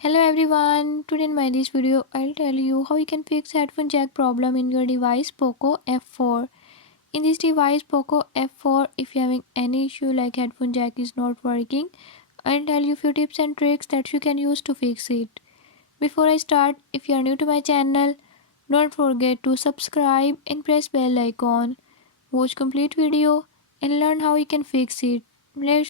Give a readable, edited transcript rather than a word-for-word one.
Hello everyone, today in my this video I'll tell you how you can fix headphone jack problem in your device POCO F4. In this device POCO F4, if you're having any issue like headphone jack is not working, I'll tell you few tips and tricks that you can use to fix it. Before I start, if you are new to my channel, don't forget to subscribe and press bell icon. Watch complete video and learn how you can fix it. Let's